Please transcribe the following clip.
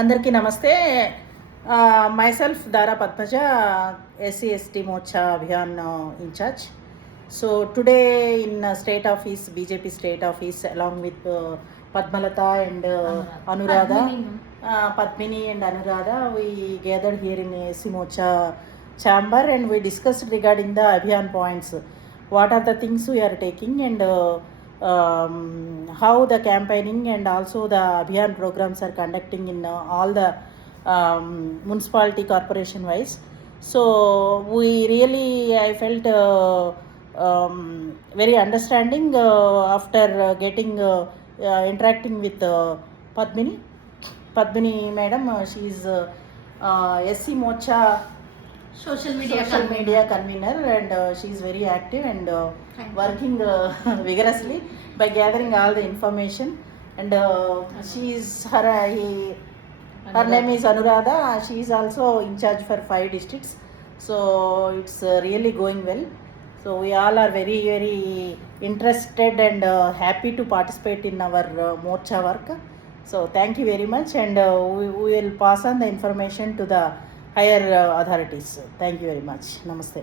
అందరికీ నమస్తే. Myself Dara Padmaja, SC/ST Morcha Abhiyan in-charge. So today in state office, BJP state office, along with Padmalata and Anuradha, Padmini and Anuradha, we gathered here in SC Morcha chamber and we discussed regarding the Abhiyan points. What are the things we are taking and how the campaigning and also the Abhiyan programs are conducting in all the municipality corporation wise. So I felt very understanding after getting interacting with Padmini madam. She is SC Mocha social media convener and she is very active and working vigorously by gathering all the information and her name is Anuradha. She is also in charge for 5 districts, so it's really going well. So we all are very very interested and happy to participate in our Morcha work. So thank you very much, and we will pass on the information to the higher authorities. Thank you very much. Namaste.